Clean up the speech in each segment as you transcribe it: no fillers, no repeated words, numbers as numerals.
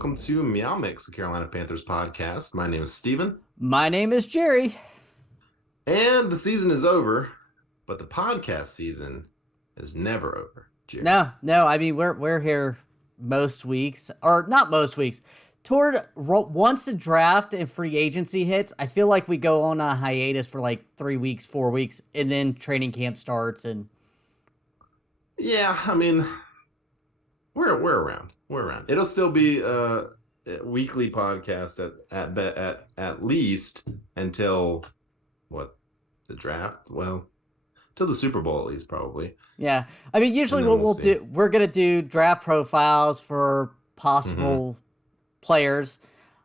welcome to MeowMix, the Carolina Panthers podcast. My name is Steven. My name is Jerry. And the season is over, but the podcast season is never over, Jerry. No. I mean, we're here most weeks, or not most weeks. Once the draft and free agency hits, I feel like we go on a hiatus for like 3 weeks, 4 weeks, and then training camp starts. And yeah, I mean, we're around. We're around. It'll still be a weekly podcast at least until what, the draft? Well, till the Super Bowl at least, probably. yeah, I mean, usually what we'll do, we're gonna do draft profiles for possible players.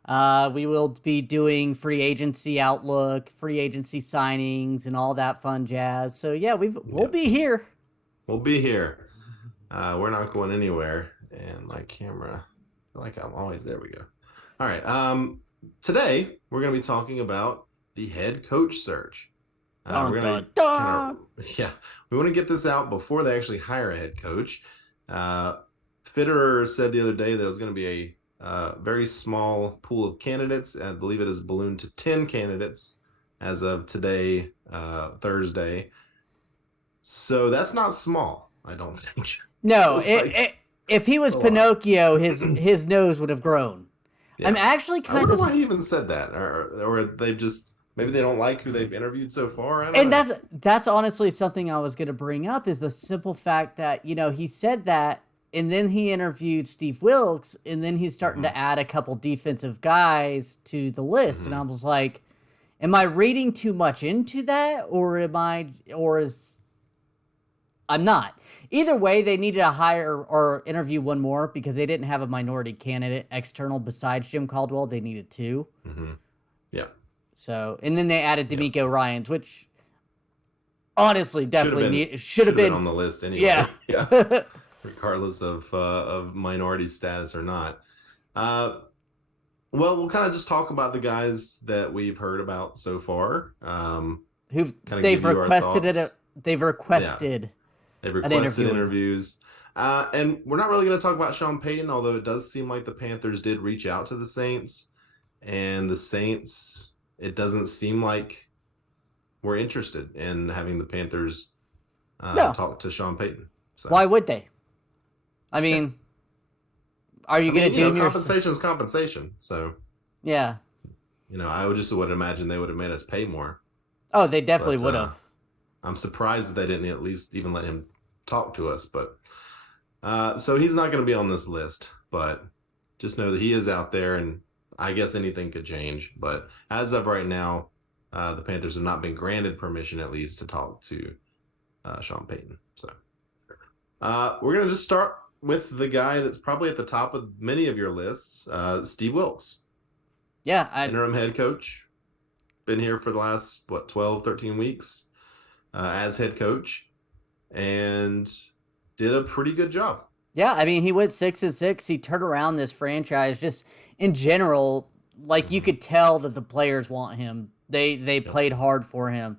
We will be doing free agency outlook, free agency signings, and all that fun jazz. So yeah, we'll be here. We'll be here. We're not going anywhere. And my camera, I feel like I'm always there. We go. All right. Today we're going to be talking about the head coach search. We want to get this out before they actually hire a head coach. Fitterer said the other day that it was going to be a very small pool of candidates. I believe it has ballooned to 10 candidates as of today, Thursday. So that's not small, I don't think. No, if he was Pinocchio, his nose would have grown. Yeah. I'm actually kind of. I wonder why he even said that, or they just maybe they don't like who they've interviewed so far. I don't know. That's honestly something I was going to bring up, is the simple fact that he said that, and then he interviewed Steve Wilkes, and then he's starting to add a couple defensive guys to the list, and I was like, am I reading too much into that, I'm not. Either way, they needed to hire or interview one more because they didn't have a minority candidate external besides Jim Caldwell. They needed two. Yeah. So, and then they added D'Amico Ryans, which honestly definitely should have been on the list anyway. Yeah. Regardless of minority status or not. Well, we'll kind of just talk about the guys that we've heard about so far. They've requested interviews. And we're not really going to talk about Sean Payton, although it does seem like the Panthers did reach out to the Saints. And the Saints, it doesn't seem like we're interested in having the Panthers talk to Sean Payton. So. Why would they? I mean, are you going to do compensation is compensation. So, yeah. I would imagine they would have made us pay more. Oh, they definitely would have. I'm surprised that they didn't at least even let him talk to us, but so he's not going to be on this list, but just know that he is out there, and I guess anything could change. But as of right now, the Panthers have not been granted permission, at least, to talk to Sean Payton. So we're going to just start with the guy that's probably at the top of many of your lists, Steve Wilkes. Yeah. Interim head coach. Been here for the last, 12, 13 weeks. As head coach, and did a pretty good job. Yeah, I mean, he went 6-6. He turned around this franchise just in general. Like, you could tell that the players want him. They played hard for him.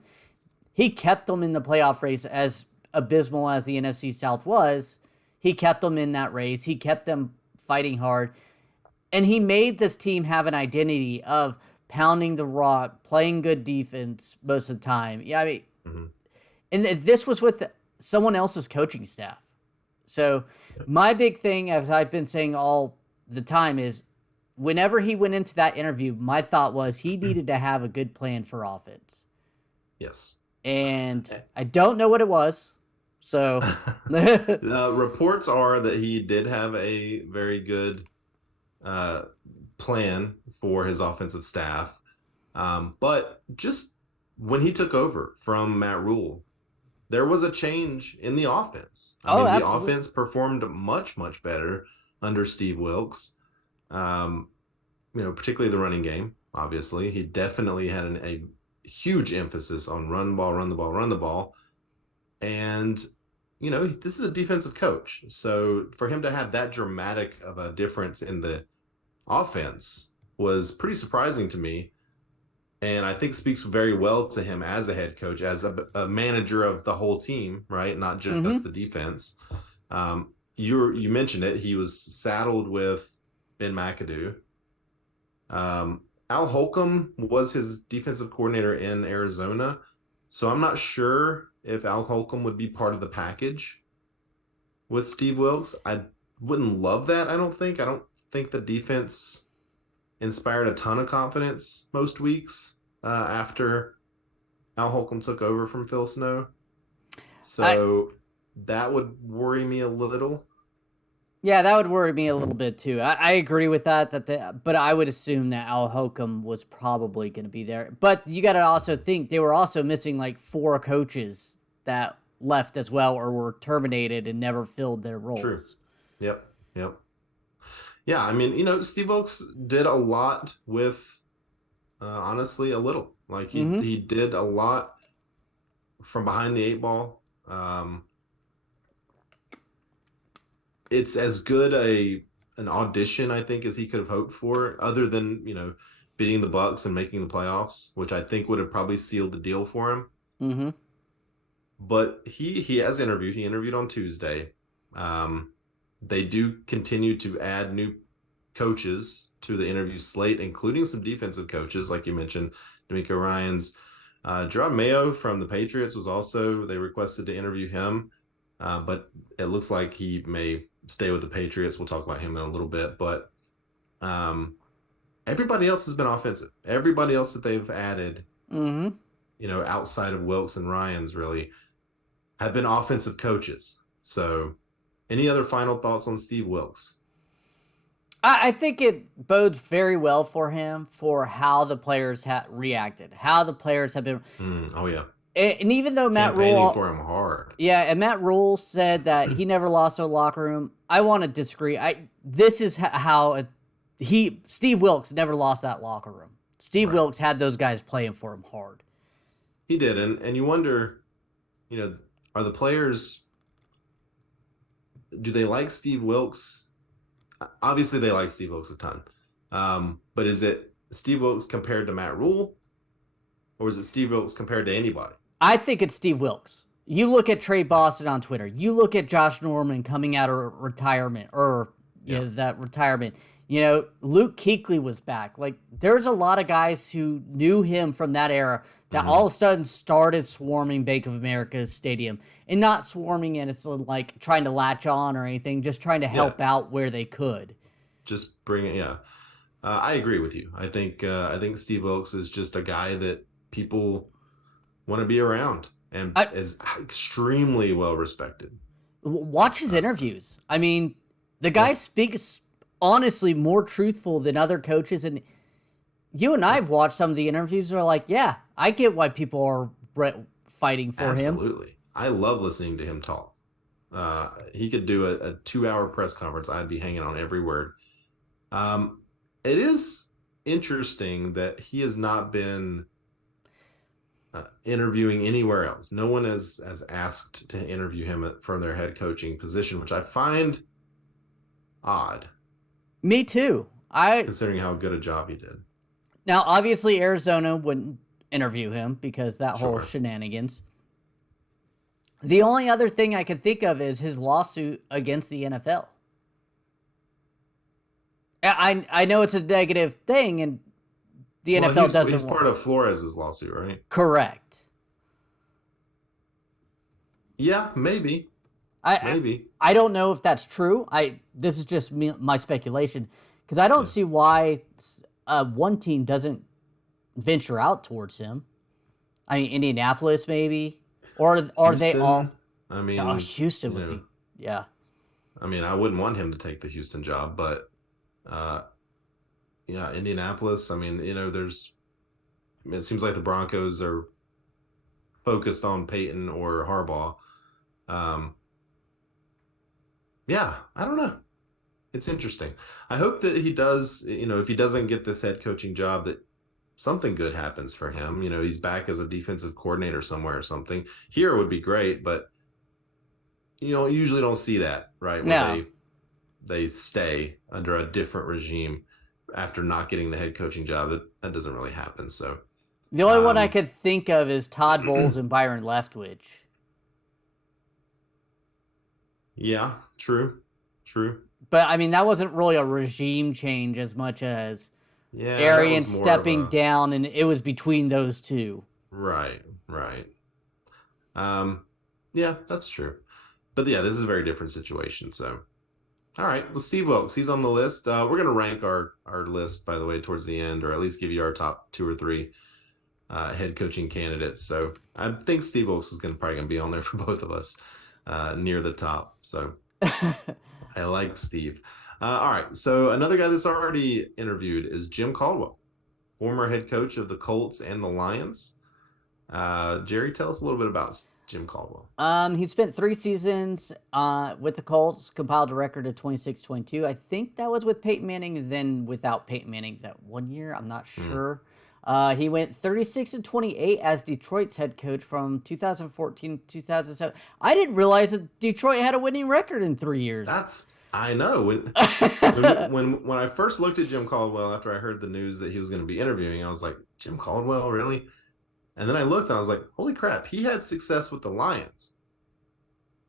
He kept them in the playoff race. As abysmal as the NFC South was, he kept them in that race. He kept them fighting hard. And he made this team have an identity of pounding the rock, playing good defense most of the time. Yeah, I mean, and this was with someone else's coaching staff. So my big thing, as I've been saying all the time, is whenever he went into that interview, my thought was he needed to have a good plan for offense. Yes. And I don't know what it was. So reports are that he did have a very good plan for his offensive staff. But just when he took over from Matt Rule, there was a change in the offense. The offense performed much, much better under Steve Wilkes. Particularly the running game, obviously. He definitely had a huge emphasis on run the ball. And, this is a defensive coach. So for him to have that dramatic of a difference in the offense was pretty surprising to me. And I think speaks very well to him as a head coach, as a manager of the whole team, right? Not just the defense. You mentioned it. He was saddled with Ben McAdoo. Al Holcomb was his defensive coordinator in Arizona, so I'm not sure if Al Holcomb would be part of the package with Steve Wilkes. I wouldn't love that. I don't think. I don't think the defense inspired a ton of confidence most weeks after Al Holcomb took over from Phil Snow. I So that would worry me a little. Yeah, that would worry me a little bit too. I agree with that. But I would assume that Al Holcomb was probably going to be there. But you got to also think they were also missing like 4 coaches that left as well or were terminated and never filled their True. roles. Yep. Yep. Yeah. I mean, Steve Wilkes did a lot with, honestly, a little. Like Mm-hmm. he did a lot from behind the 8 ball. It's as good an audition I think as he could have hoped for, other than beating the Bucks and making the playoffs, which I think would have probably sealed the deal for him. Mm-hmm. But he has interviewed. He interviewed on Tuesday. They do continue to add new coaches to the interview slate, including some defensive coaches, like you mentioned, D'Amico Ryans. Jerome Mayo from the Patriots was also, they requested to interview him, but it looks like he may stay with the Patriots. We'll talk about him in a little bit, but everybody else has been offensive. Everybody else that they've added, Mm-hmm. outside of Wilkes and Ryans, really have been offensive coaches. So, any other final thoughts on Steve Wilkes? I think it bodes very well for him for how the players have reacted, how the players have been. Oh yeah, And even though Matt campaigning Rule, for him hard. yeah, and Matt Rule said that he never lost a locker room. I want to disagree. This is how Steve Wilkes never lost that locker room. Steve Right. Wilkes had those guys playing for him hard. He did, and you wonder, are the players? Do they like Steve Wilkes? Obviously, they like Steve Wilkes a ton. But is it Steve Wilkes compared to Matt Rule, or is it Steve Wilkes compared to anybody? I think it's Steve Wilkes. You look at Trey Boston on Twitter. You look at Josh Norman coming out of retirement, or that retirement. Luke Kuechly was back. Like, there's a lot of guys who knew him from that era that all of a sudden started swarming Bank of America Stadium, and not swarming in it's like trying to latch on or anything, just trying to help out where they could. Just bring it. Yeah, I agree with you. I think Steve Wilkes is just a guy that people want to be around, and is extremely well respected. Watch his interviews. I mean, the guy speaks honestly more truthful than other coaches, and you and I have watched some of the interviews. Are like, yeah, I get why people are fighting for him. Absolutely, I love listening to him talk. He could do a 2-hour press conference. I'd be hanging on every word. It is interesting that he has not been interviewing anywhere else. No one has asked to interview him for their head coaching position, which I find odd. Me too. Considering how good a job he did. Now, obviously, Arizona wouldn't interview him because that whole shenanigans. The only other thing I can think of is his lawsuit against the NFL. I know it's a negative thing, and the NFL doesn't. He's part of Flores' lawsuit, right? Correct. Yeah, maybe. I don't know if that's true. This is just my speculation, because I don't see why one team doesn't venture out towards him. I mean, Indianapolis maybe, or are they all? I mean, Houston would be. Yeah. I mean, I wouldn't want him to take the Houston job, but Indianapolis. I mean, it seems like the Broncos are focused on Peyton or Harbaugh. Yeah, I don't know. It's interesting. I hope that he does, if he doesn't get this head coaching job, that something good happens for him. He's back as a defensive coordinator somewhere or something. Here would be great, but you usually don't see that, right? Where they stay under a different regime after not getting the head coaching job. That doesn't really happen. So the only one I could think of is Todd Bowles and Byron Leftwich. Yeah, true. But I mean, that wasn't really a regime change as much as Yeah, that Arian was more of stepping a down, and it was between those two. right, right. Um, yeah, that's true. But yeah, this is a very different situation. So, all right. Well, Steve Wilkes, he's on the list. We're gonna rank our list, by the way, towards the end, or at least give you our top two or three head coaching candidates. So I think Steve Wilkes is probably gonna be on there for both of us, near the top. So I like Steve. All right. So another guy that's already interviewed is Jim Caldwell, former head coach of the Colts and the Lions. Jerry, tell us a little bit about Jim Caldwell. He spent 3 seasons with the Colts, compiled a record of 26-22. I think that was with Peyton Manning, then without Peyton Manning that one year. I'm not Hmm. sure. He went 36-28 as Detroit's head coach from 2014 to 2007. I didn't realize that Detroit had a winning record in 3 years. That's I know when I first looked at Jim Caldwell after I heard the news that he was going to be interviewing, I was like, Jim Caldwell, really? And then I looked and I was like, holy crap, he had success with the Lions.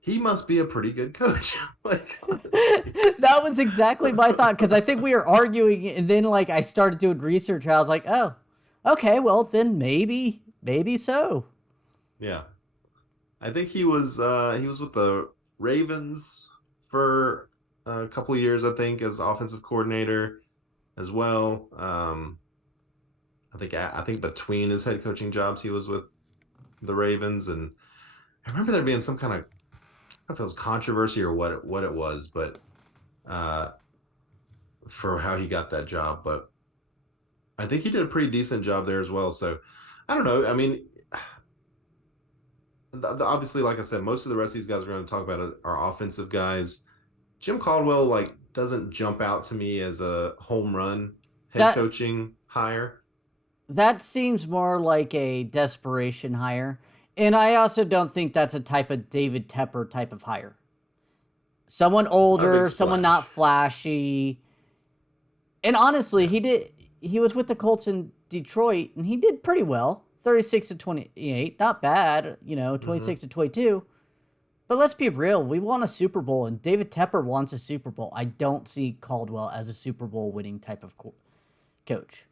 He must be a pretty good coach. Like, That was exactly my thought, because I think we were arguing, and then like I started doing research, and I was like, oh, okay, well then maybe so. yeah, I think he was with the Ravens for a couple of years, I think, as offensive coordinator as well. I think between his head coaching jobs, he was with the Ravens, and I remember there being some kind of, I don't know if it was controversy or what it was, but uh, for how he got that job. But I think he did a pretty decent job there as well. So I don't know. I mean, obviously, like I said, most of the rest of these guys we're going to talk about are offensive guys. Jim Caldwell doesn't jump out to me as a home run head That coaching hire. that seems more like a desperation hire, and I also don't think that's a type of David Tepper type of hire. Someone It's not a big older, someone not splash. flashy. And honestly, Yeah. he was with the Colts in Detroit, and he did pretty well. 36-28, not bad, Mm-hmm. 26-22. But let's be real, we won a Super Bowl, and David Tepper wants a Super Bowl. I don't see Caldwell as a Super Bowl winning type of coach.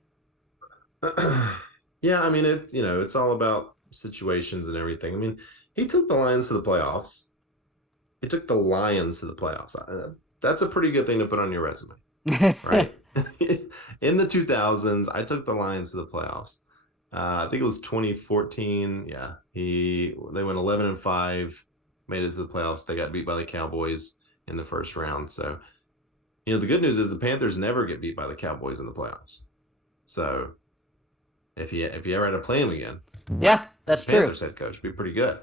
Yeah, I mean it's all about situations and everything. I mean, he took the Lions to the playoffs. He took the Lions to the playoffs. That's a pretty good thing to put on your resume, right? In the 2000s, I took the Lions to the playoffs. I think it was 2014. Yeah, they went 11-5, made it to the playoffs. They got beat by the Cowboys in the first round. So the good news is the Panthers never get beat by the Cowboys in the playoffs. So if you ever had to play him again Yeah, as that's true. Panthers head coach, it'd be pretty good.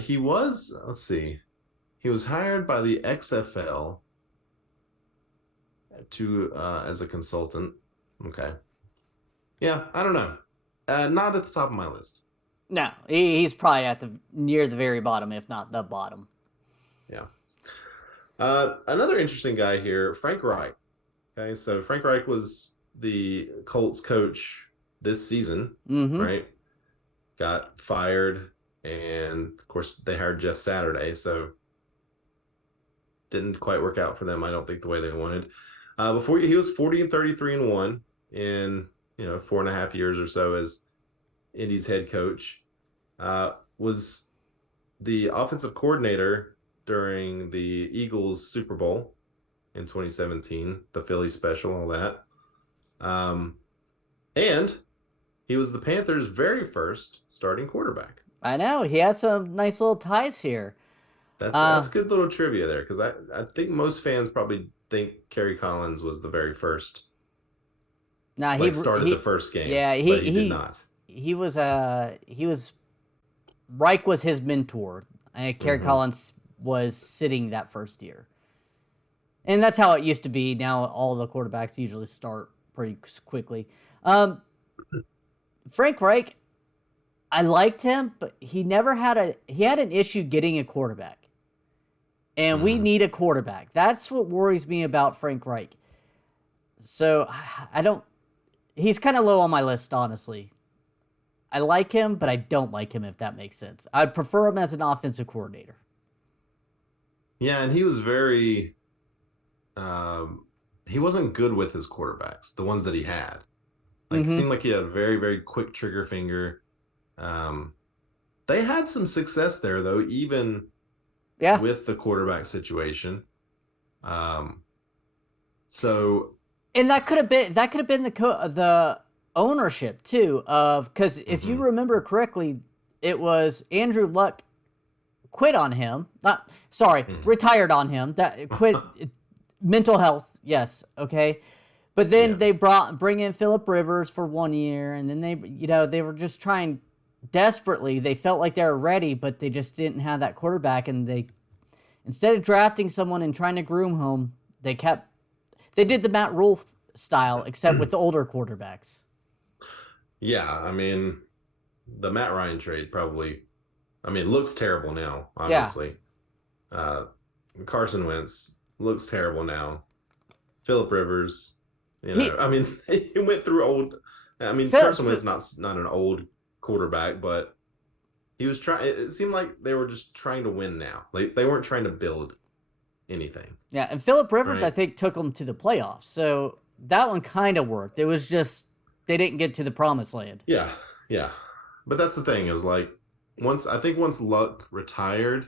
He was, let's see, he was hired by the XFL to as a consultant. Okay. Yeah, I don't know. Not at the top of my list. No, he's probably at the near the very bottom, if not the bottom. Yeah. Another interesting guy here, Frank Reich. Okay, so Frank Reich was the Colts coach this season, Mm-hmm. right? Got fired, and of course they hired Jeff Saturday, so didn't quite work out for them. I don't think the way they wanted. Before he was 40-33-1 in 4.5 years or so as Indy's head coach. Was the offensive coordinator during the Eagles Super Bowl in 2017, the Philly special, all that. And he was the Panthers' very first starting quarterback. I know, he has some nice little ties here. That's good little trivia there, because I think most fans probably think Kerry Collins was the very first, Nah, like started the first game, yeah, but he did not. he was Reich was his mentor. Kerry Mm-hmm. Collins was sitting that first year, and that's how it used to be. Now all the quarterbacks usually start pretty quickly. Frank Reich, I liked him, but he had an issue getting a quarterback, and we Mm-hmm. need a quarterback. That's what worries me about Frank Reich. So I don't. He's kind of low on my list, honestly. I like him, but I don't like him, if that makes sense. I'd prefer him as an offensive coordinator. Yeah, and he was very um he wasn't good with his quarterbacks, the ones that he had. Like it Mm-hmm. seemed like he had a very, very quick trigger finger. Um they had some success there though, even Yeah. with the quarterback situation. Um so And that could have been the ownership too of because if you mhm, remember correctly, it was Andrew Luck quit on him. Not sorry, mhm. retired on him. That quit mental health. Yes, okay. But then they Yes. bring in Philip Rivers for 1 year, and then they were just trying desperately. They felt like they were ready, but they just didn't have that quarterback, and they instead of drafting someone and trying to groom him, they did the Matt Rule style, except with the older quarterbacks. Yeah, I mean, the Matt Ryan trade probably, I mean, looks terrible now, Yeah, obviously. Uh, Carson Wentz looks terrible now. Philip Rivers, he I mean, he went through old. I mean, Phil, Carson Wentz not an old quarterback, but he was trying. It seemed like they were just trying to win now. Like they weren't trying to build anything, yeah, and Philip Rivers, I right? think, took them to the playoffs, so that one kind of worked. It was just they didn't get to the promised land. Yeah, yeah. But that's the thing is like once Luck retired,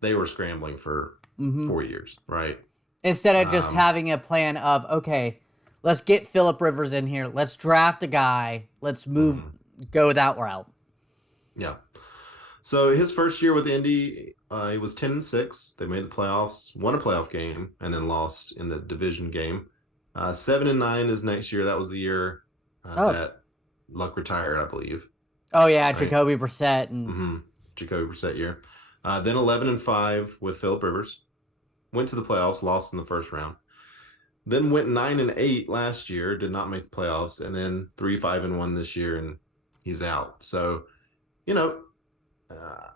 they were scrambling for Hmm. 4 years, right? Instead of just Um, having a plan of okay, let's get Philip Rivers in here, let's draft a guy, let's mhm, go that route. yeah. So his first year with Indy, he was 10-6. They made the playoffs, won a playoff game, and then lost in the division game. 7-9 is next year. That was the year Oh, that Luck retired, I believe. oh yeah, Right. Jacoby Brissett and Mm-hmm. Jacoby Brissett year. Then 11-5 with Philip Rivers. Went to the playoffs, lost in the first round. Then went 9-8 last year, did not make the playoffs, and then 3-5-1 this year, and he's out. So you know, uh,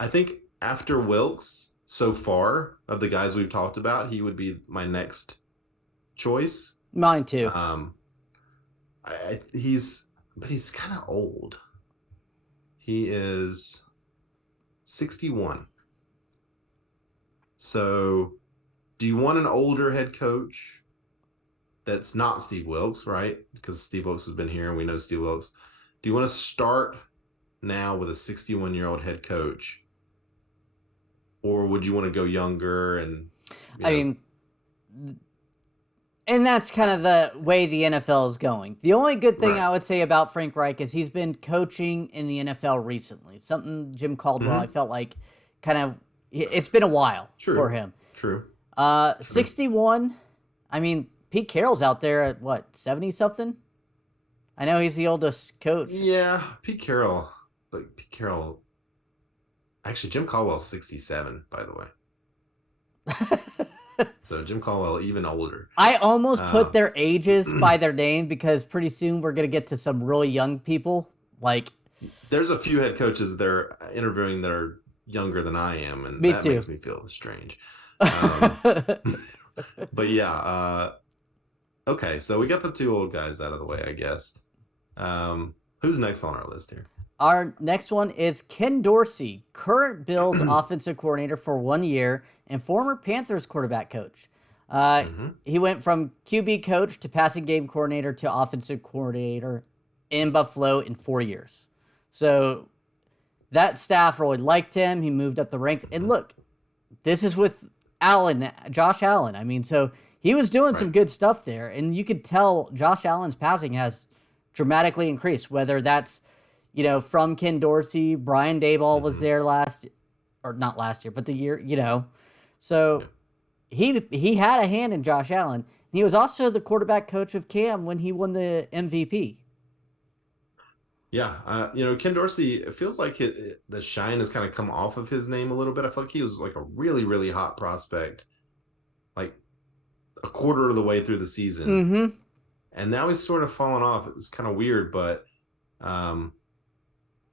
I think after Wilkes, so far of the guys we've talked about, he would be my next choice. mine too. Um, but he's kind of old. He is 61. So, do you want an older head coach that's not Steve Wilkes, right? Because Steve Wilkes has been here and we know Steve Wilkes. Do you want to start now with a 61-year-old head coach, or would you want to go younger and you I know mean, and that's kind of the way the NFL is going. The only good thing right? I would say about Frank Reich is he's been coaching in the NFL recently. Something Jim Caldwell, I Mm-hmm. felt like kind of it's been a while for True, him. true, true. 61. I mean, Pete Carroll's out there at what, 70 something? I know he's the oldest coach. Yeah, Pete Carroll. Actually, Jim Caldwell's 67, by the way. So Jim Caldwell even older. I almost put Um, their ages by their name because pretty soon we're going to get to some really young people. Like, there's a few head coaches they're interviewing that are younger than I am, and me that too. makes me feel strange. Um, but yeah, okay, so we got the two old guys out of the way, I guess. Who's next on our list here? Our next one is Ken Dorsey, current Bills offensive coordinator for 1 year and former Panthers quarterback coach. Mm-hmm. He went from QB coach to passing game coordinator to offensive coordinator in Buffalo in 4 years. So that staff really liked him. He moved up the ranks. And Mm-hmm. look, this is with Josh Allen. I mean, so he was doing Right. some good stuff there. And you could tell Josh Allen's passing has dramatically increased, whether that's, from Ken Dorsey, Brian Daboll was Mm-hmm. there or not last year, but the year. So Yeah. he had a hand in Josh Allen. He was also the quarterback coach of Cam when he won the MVP. Yeah, Ken Dorsey. It feels like the shine has kind of come off of his name a little bit. I feel like he was like a really, really hot prospect, like a quarter of the way through the season, Mm-hmm. and now he's sort of fallen off. It's kind of weird, but um,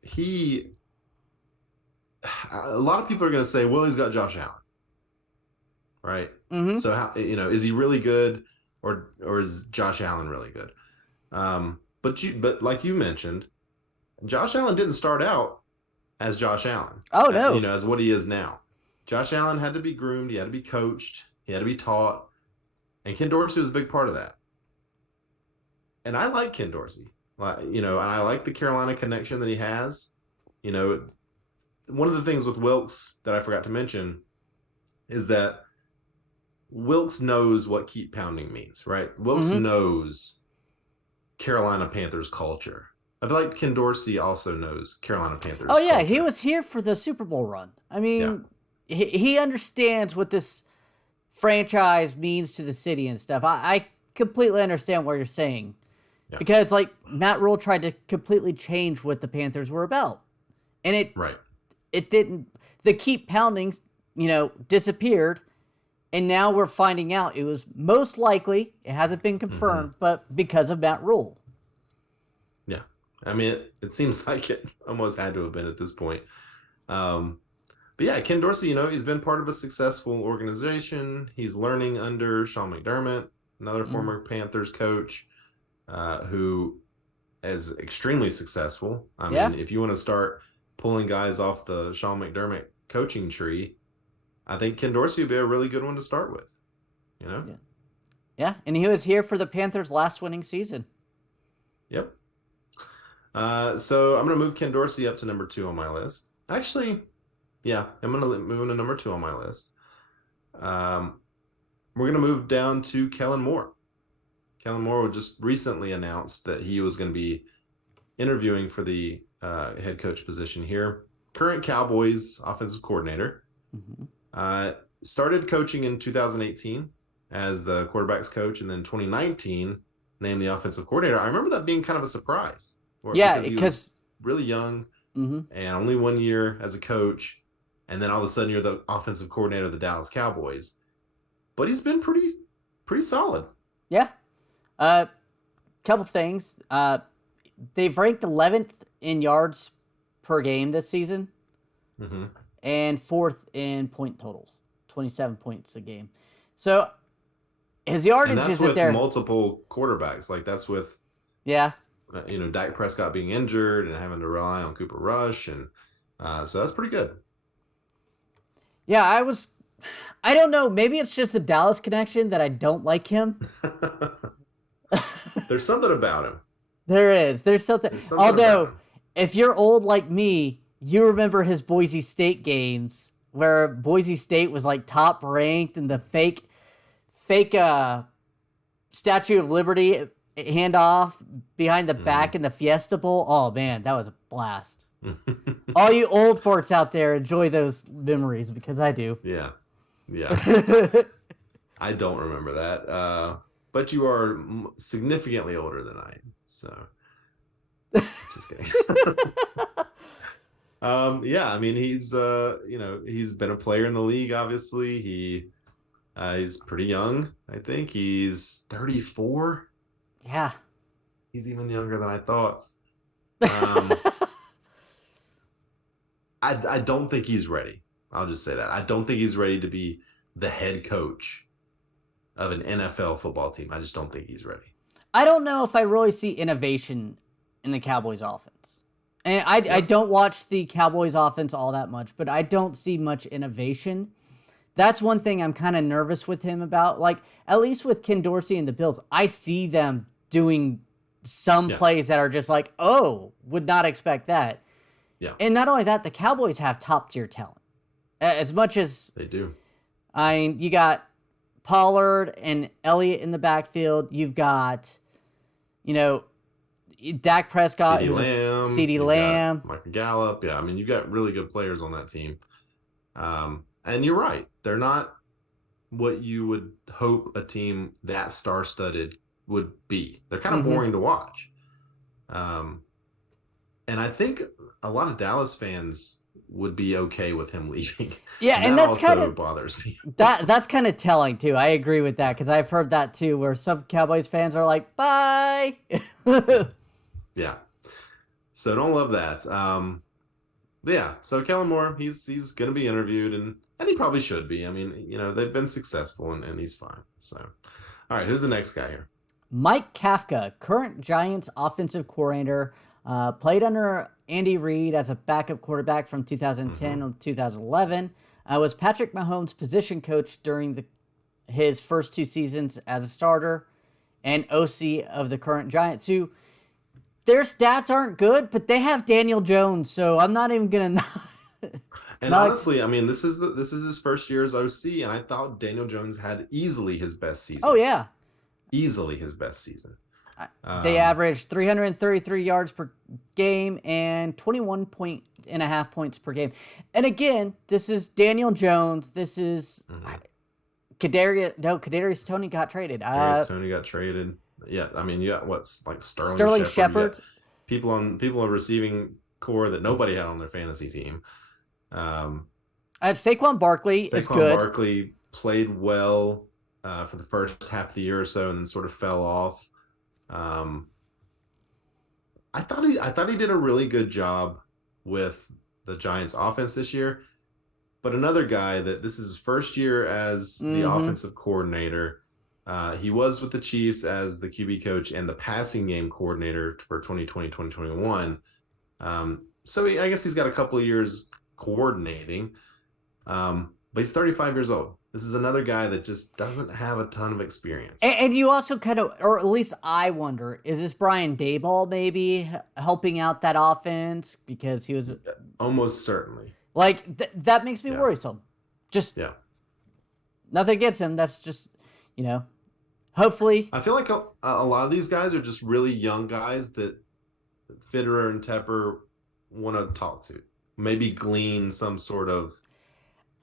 he. A lot of people are going to say, "Well, he's got Josh Allen, right?" Mm-hmm. So how is he really good, or is Josh Allen really good? But like you mentioned, Josh Allen didn't start out as Josh Allen, Oh no. as what he is now. Josh Allen had to be groomed. He had to be coached. He had to be taught. And Ken Dorsey was a big part of that. And I like Ken Dorsey. And I like the Carolina connection that he has. One of the things with Wilkes that I forgot to mention is that Wilkes knows what keep pounding means, right? Wilkes knows Carolina Panthers culture. I feel like Ken Dorsey also knows Carolina Panthers. Oh, yeah. culture. He was here for the Super Bowl run. I mean, he understands what this franchise means to the city and stuff. I completely understand what you're saying. Yeah. Because, like, Matt Rule tried to completely change what the Panthers were about. And it didn't. The keep pounding, disappeared. And now we're finding out it was most likely, it hasn't been confirmed, but because of Matt Rule. Yeah. I mean, it seems like it almost had to have been at this point. But yeah, Ken Dorsey, he's been part of a successful organization. He's learning under Sean McDermott, another former Panthers coach, who is extremely successful. I mean, if you want to start pulling guys off the Sean McDermott coaching tree, I think Ken Dorsey would be a really good one to start with. Yeah, and he was here for the Panthers' last winning season. Yep. So I'm going to move Ken Dorsey up to number 2 on my list. Actually, yeah, I'm going to move him to number 2 on my list. We're going to move down to Kellen Moore. Kellen Moore just recently announced that he was going to be interviewing for the head coach position here. Current Cowboys offensive coordinator. Started coaching in 2018 as the quarterback's coach, and then 2019 named the offensive coordinator. I remember that being kind of a surprise. Yeah, because he was really young and only 1 year as a coach, and then all of a sudden you're the offensive coordinator of the Dallas Cowboys. But he's been pretty solid. Yeah. Couple things. They've ranked 11th in yards per game this season. And 4th in point totals, 27 points a game. So his yardage isn't there. Multiple quarterbacks. Like that's with Dak Prescott being injured and having to rely on Cooper Rush, and so that's pretty good. Yeah, I don't know. Maybe it's just the Dallas connection that I don't like him. There's something about him. There is. There's something. Although, if you're old like me, you remember his Boise State games where Boise State was like top ranked, and the fake Statue of Liberty handoff behind the back in the Fiesta Bowl. Oh man, that was a blast. All you old farts out there, enjoy those memories because I do. Yeah. I don't remember that. But you are significantly older than I am, so just kidding. Yeah, I mean he's he's been a player in the league. Obviously, he's pretty young. I think he's 34. Yeah, he's even younger than I thought. I don't think he's ready. I'll just say that I don't think he's ready to be the head coach of an NFL football team. I just don't think he's ready. I don't know if I really see innovation in the Cowboys offense. And I don't watch the Cowboys offense all that much, but I don't see much innovation. That's one thing I'm kind of nervous with him about. Like, at least with Ken Dorsey and the Bills, I see them doing some plays that are just like, oh, would not expect that. Yeah. And not only that, the Cowboys have top-tier talent. As much as... They do. I mean, you got Pollard and Elliott in the backfield. You've got, Dak Prescott, CeeDee Lamb, Michael Gallup. Yeah, I mean, you've got really good players on that team. And you're right. They're not what you would hope a team that star-studded would be. They're kind of boring to watch. And I think a lot of Dallas fans would be okay with him leaving. Yeah, and that's kind of bothers me. That's kind of telling too. I agree with that because I've heard that too, where some Cowboys fans are like, "Bye." Yeah, so don't love that. Yeah, so Kellen Moore, he's going to be interviewed, and he probably should be. I mean, they've been successful, and he's fine. So, all right, who's the next guy here? Mike Kafka, current Giants offensive coordinator, played under Andy Reid as a backup quarterback from 2010 to 2011. was Patrick Mahomes' position coach during his first 2 seasons as a starter, and OC of the current Giants, who their stats aren't good, but they have Daniel Jones, so I'm not even gonna. And honestly, I mean, this is his first year as OC, and I thought Daniel Jones had easily his best season. Oh yeah, easily his best season. They averaged 333 yards per game and 21.5 points per game. And again, this is Daniel Jones. This is Kadarius Toney got traded. Kadarius Toney got traded. Yeah, I mean, you got what's like Sterling Shepard. People on receiving core that nobody had on their fantasy team. Saquon Barkley is good. Saquon Barkley played well for the first half of the year or so, and then sort of fell off. I thought he did a really good job with the Giants offense this year, but another guy that this is his first year as the offensive coordinator. He was with the Chiefs as the QB coach and the passing game coordinator for 2020-2021. So I guess he's got a couple of years coordinating, but he's 35 years old. This is another guy that just doesn't have a ton of experience. And you also kind of, or at least I wonder, is this Brian Daboll maybe helping out that offense? Because he was... Almost certainly. Like, that makes me worrisome. Just... Yeah. Nothing against him. That's just, hopefully... I feel like a lot of these guys are just really young guys that Fitterer and Tepper want to talk to. Maybe glean some sort of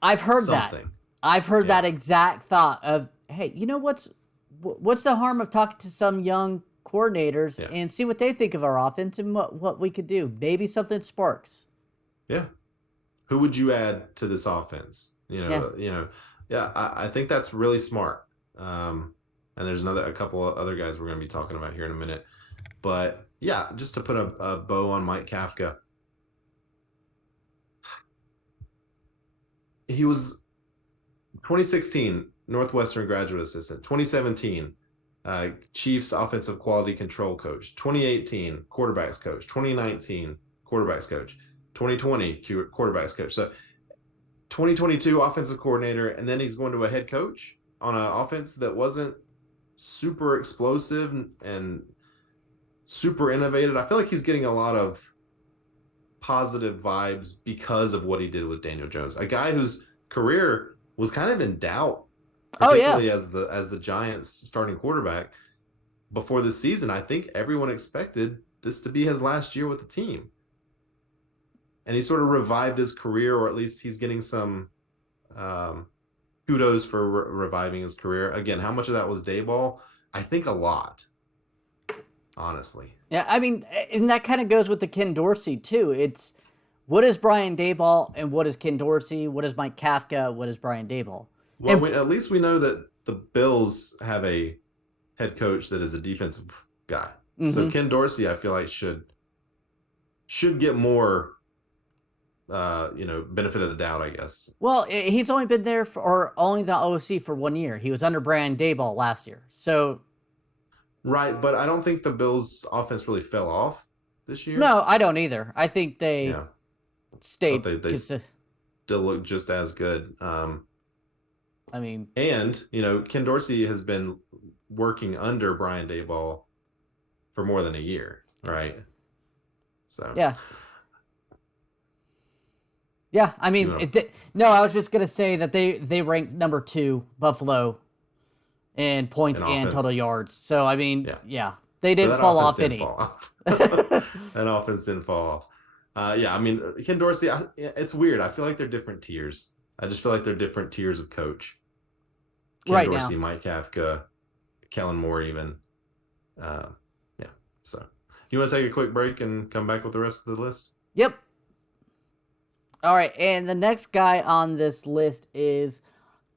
I've heard something. That. I've heard that exact thought of, hey, what's the harm of talking to some young coordinators and see what they think of our offense and what we could do? Maybe something sparks. Yeah. Who would you add to this offense? I think that's really smart. And there's a couple of other guys we're going to be talking about here in a minute. But yeah, just to put a bow on Mike Kafka. He was 2016 Northwestern graduate assistant, 2017 Chiefs offensive quality control coach, 2018 quarterbacks coach, 2019 quarterbacks coach, 2020 quarterbacks coach. So 2022 offensive coordinator, and then he's going to a head coach on an offense that wasn't super explosive and super innovative. I feel like he's getting a lot of positive vibes because of what he did with Daniel Jones, a guy whose career was kind of in doubt, particularly as the Giants starting quarterback before this season. I think everyone expected this to be his last year with the team, and he sort of revived his career, or at least he's getting some kudos for reviving his career. Again, how much of that was Daboll? I think a lot, honestly. Yeah, I mean, and that kind of goes with the Ken Dorsey, too. It's what is Brian Daboll and what is Ken Dorsey? What is Mike Kafka? What is Brian Daboll? Well, at least we know that the Bills have a head coach that is a defensive guy. So Ken Dorsey, I feel like should get more, benefit of the doubt, I guess. Well, he's only been there only the OC for 1 year. He was under Brian Daboll last year. So... Right, but I don't think the Bills' offense really fell off this year. No, I don't either. I think they stayed. They still look just as good. And Ken Dorsey has been working under Brian Daboll for more than a year, right? So yeah. I mean, I was just gonna say that they ranked number 2, Buffalo, in points and total yards. So, I mean, they didn't fall off any. That offense didn't fall off. I mean, Ken Dorsey, it's weird. I feel like they're different tiers. I just feel like they're different tiers of coach. Ken Dorsey, now. Mike Kafka, Kellen Moore even. So, you want to take a quick break and come back with the rest of the list? Yep. All right, and the next guy on this list is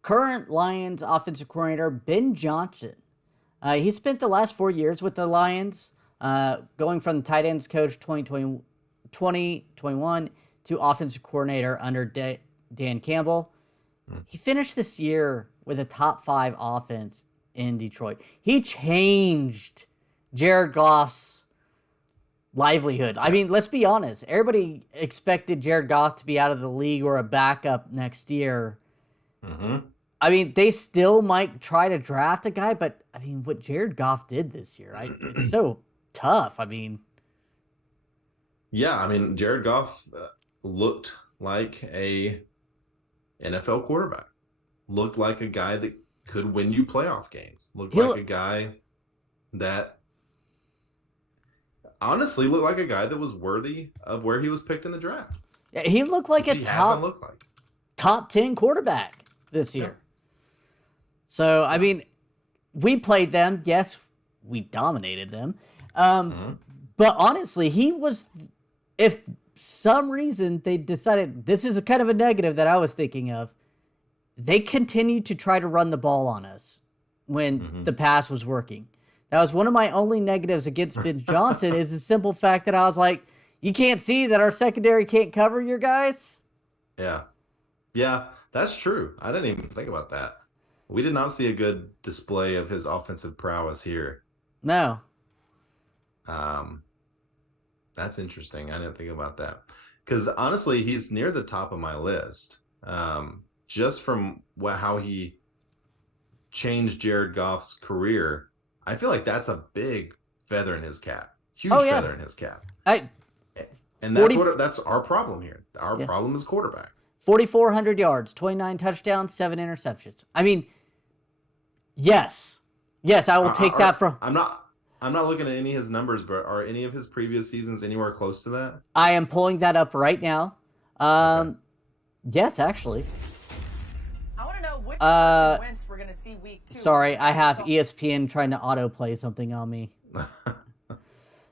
current Lions offensive coordinator Ben Johnson. He spent the last 4 years with the Lions, going from the tight ends coach 2021 to offensive coordinator under Dan Campbell. He finished this year with a top 5 offense in Detroit. He changed Jared Goff's livelihood. I Yeah. mean, let's be honest. Everybody expected Jared Goff to be out of the league or a backup next year. Mm-hmm. I mean, they still might try to draft a guy, but I mean, what Jared Goff did this year, it's so tough. I mean, Yeah, I mean, Jared Goff looked like a NFL quarterback. Looked like a guy that could win you playoff games. Looked like he'll a guy that honestly looked like a guy that was worthy of where he was picked in the draft, he looked like which a he hasn't looked like. top 10 quarterback this Yeah. year. So, I Yeah. mean, we played them. Yes, we dominated them. Mm-hmm. But honestly, he was, if some reason they decided, this is a kind of a negative that I was thinking of, they continued to try to run the ball on us when Mm-hmm. the pass was working. That was one of my only negatives against Ben Johnson is the simple fact that I was like, you can't see that our secondary can't cover your guys? Yeah. Yeah, that's true. I didn't even think about that. We did not see a good display of his offensive prowess here. No. Um, that's interesting. I didn't think about that. Because honestly, he's near the top of my list. Just from how he changed Jared Goff's career, I feel like that's a big feather in his cap. Huge feather in his cap. I And 40 that's our problem here. Our Yeah. problem is quarterback. 4,400 yards, 29 touchdowns, 7 interceptions. I mean, yes. Yes, I will take that from. I'm not looking at any of his numbers, but are any of his previous seasons anywhere close to that? I am pulling that up right now. Okay. Yes, actually. I want to know which Carson Wentz we're going to see week 2. Sorry, I have ESPN trying to autoplay something on me.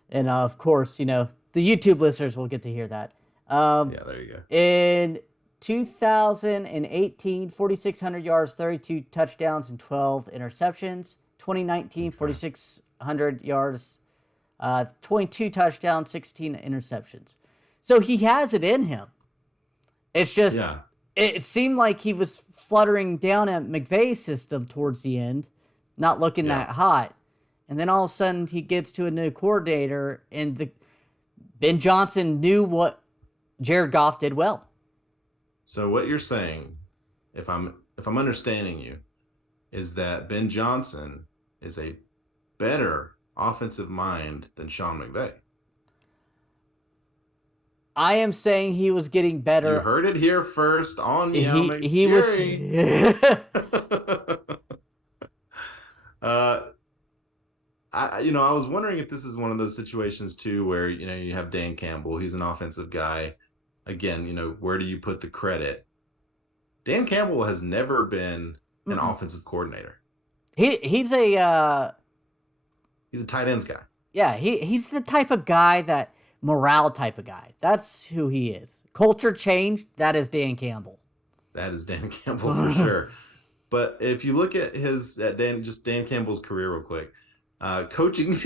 And of course, the YouTube listeners will get to hear that. Yeah, there you go. In 2018, 4,600 yards, 32 touchdowns, and 12 interceptions. 2019, 4,600 yards, 22 touchdowns, 16 interceptions. So he has it in him. It's just, Yeah. it seemed like he was fluttering down at McVay's system towards the end, not looking that hot. And then all of a sudden he gets to a new coordinator, and Ben Johnson knew what Jared Goff did well. So what you're saying, if I'm understanding you, is that Ben Johnson is a better offensive mind than Sean McVay. I am saying he was getting better. You heard it here first on MeowMix. He was. I was wondering if this is one of those situations too, where you have Dan Campbell. He's an offensive guy. Again, where do you put the credit? Dan Campbell has never been an offensive coordinator. He's a tight ends guy. Yeah, he's the type of guy that morale type of guy. That's who he is. Culture change, that is Dan Campbell. That is Dan Campbell for sure. But if you look at Dan Campbell's career real quick, coaching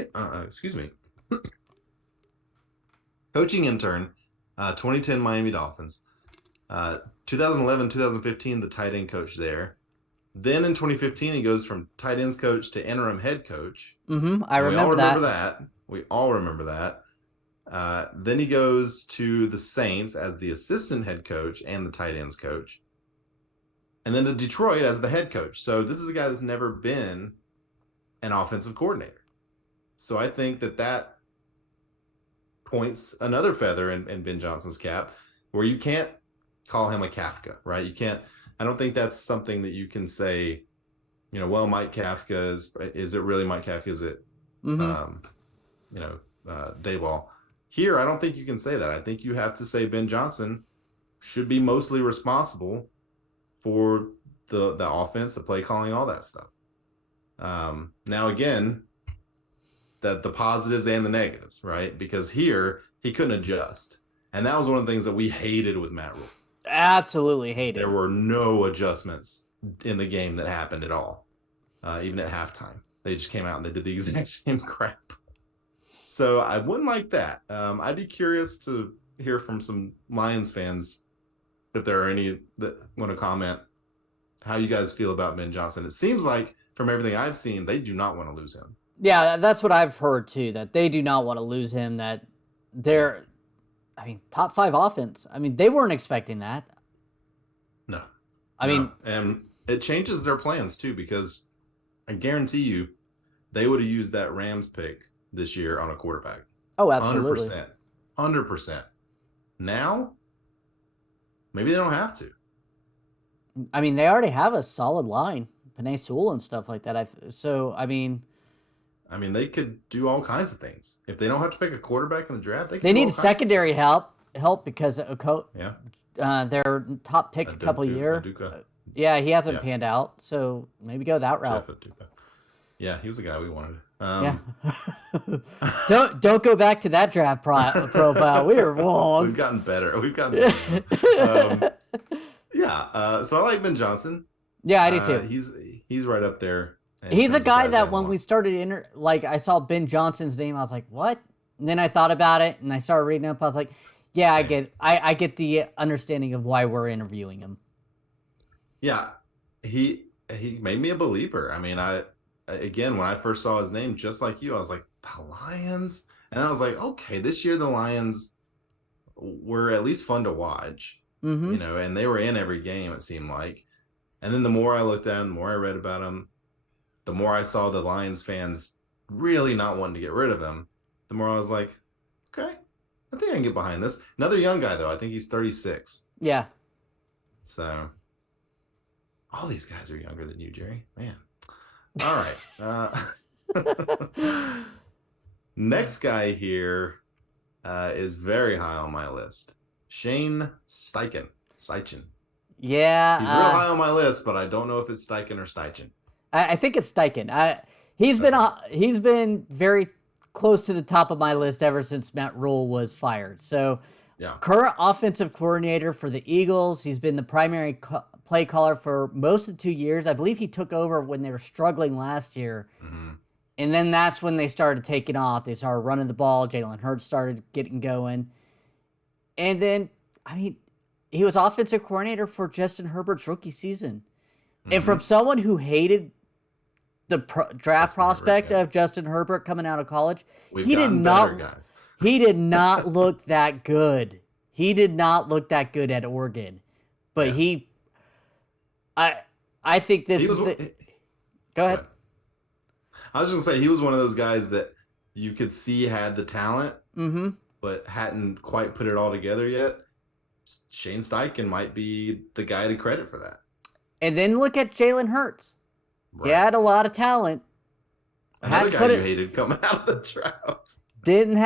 coaching intern, 2010 Miami Dolphins, 2011, 2015, the tight end coach there. Then in 2015, he goes from tight ends coach to interim head coach. I remember that. We all remember that. Then he goes to the Saints as the assistant head coach and the tight ends coach. And then to Detroit as the head coach. So this is a guy that's never been an offensive coordinator. So I think that points another feather in Ben Johnson's cap, where you can't call him a Kafka, right? You can't. I don't think that's something that you can say, well, Mike Kafka is it really Mike Kafka? Is it, Dayball? Here, I don't think you can say that. I think you have to say Ben Johnson should be mostly responsible for the offense, the play calling, all that stuff. Now, again, the positives and the negatives, right? Because here, he couldn't adjust. And that was one of the things that we hated with Matt Rule. Absolutely hated. There were no adjustments in the game that happened at all, even at halftime. They just came out and they did the exact same crap. So I wouldn't like that. I'd be curious to hear from some Lions fans if there are any that want to comment how you guys feel about Ben Johnson. It seems like from everything I've seen, they do not want to lose him. Yeah, that's what I've heard too, that they do not want to lose him, that they're, I mean, top 5 offense. I mean, they weren't expecting that. No. I mean, and it changes their plans too, because I guarantee you they would have used that Rams pick this year on a quarterback. oh, absolutely. 100%. 100%. Now, maybe they don't have to. I mean, they already have a solid line, Penei Sewell and stuff like that. I mean, they could do all kinds of things. If they don't have to pick a quarterback in the draft, they need secondary help because their top pick a couple years. Yeah, he hasn't panned out, so maybe go that route. Yeah, he was a guy we wanted. Yeah. don't go back to that draft profile. We were wrong. We've gotten better. Yeah. So I like Ben Johnson. Yeah, I do too. He's right up there. He's a guy that when we started I saw Ben Johnson's name, I was like, what? And then I thought about it and I started reading up. I was like, yeah, I get the understanding of why we're interviewing him. Yeah, he made me a believer. I mean, again, when I first saw his name, just like you, I was like, the Lions? And I was like, okay, this year the Lions were at least fun to watch, and they were in every game, it seemed like. And then the more I looked at them, the more I read about them, the more I saw the Lions fans really not wanting to get rid of him, the more I was like, okay, I think I can get behind this. Another young guy, though. I think he's 36. Yeah. So all these guys are younger than you, Jerry. Man. All right. Next guy here is very high on my list. Shane Steichen. Yeah. He's real high on my list, but I don't know if it's Steichen or Steichen. I think it's Steichen. He's been very close to the top of my list ever since Matt Rule was fired. So, current offensive coordinator for the Eagles. He's been the primary play caller for most of the 2 years. I believe he took over when they were struggling last year. Mm-hmm. And then that's when they started taking off. They started running the ball. Jalen Hurts started getting going. And then, he was offensive coordinator for Justin Herbert's rookie season. Mm-hmm. And from someone who hated the draft prospect of Justin Herbert coming out of college, he did not look that good. He did not look that good at Oregon. But I think this Go ahead. I was just going to say, he was one of those guys that you could see had the talent, but hadn't quite put it all together yet. Shane Steichen might be the guy to credit for that. And then look at Jalen Hurts. Right. He had a lot of talent. Another guy you hated coming out of the draft. Didn't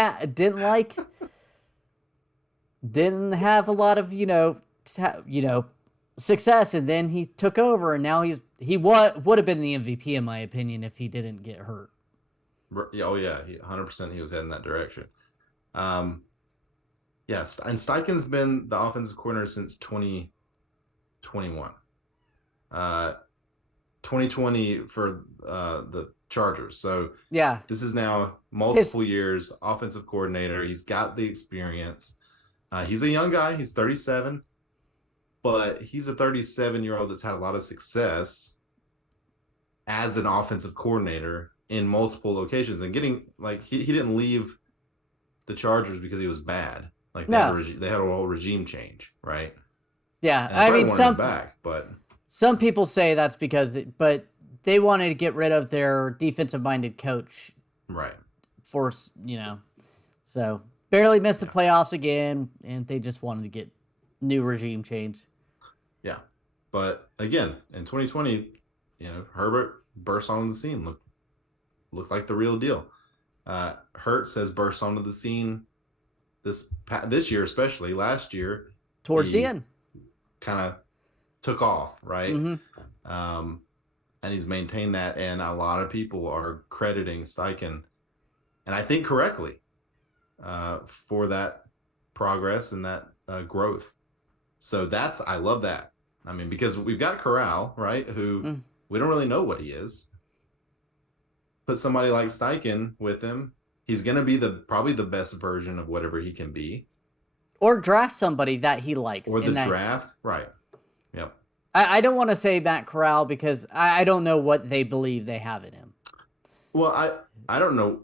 have a lot of success, and then he took over, and now he would have been the MVP in my opinion if he didn't get hurt. Oh yeah, 100% he was heading that direction. Yes, and Steichen's been the offensive coordinator since 2021. 2020 for the Chargers. So this is now multiple years offensive coordinator. He's got the experience. He's a young guy. He's 37, but he's a 37-year-old that's had a lot of success as an offensive coordinator in multiple locations and getting he didn't leave the Chargers because he was bad. They had a whole regime change, right? Yeah, some people say that's because, but they wanted to get rid of their defensive-minded coach, right? So barely missed the playoffs again, and they just wanted to get new regime change. Yeah, but again, in 2020, Herbert burst onto the scene, looked like the real deal. Hurts has burst onto the scene this year, especially last year. Towards the end, kind of took off, right? Mm-hmm. And he's maintained that, and a lot of people are crediting Steichen, and I think correctly, for that progress and that growth. So I love that. Because we've got Corral, right, who we don't really know what he is. Put somebody like Steichen with him, he's going to be probably the best version of whatever he can be. Or draft somebody that he likes. Or draft, right. Yep. I don't want to say Matt Corral because I don't know what they believe they have in him. Well, I don't know.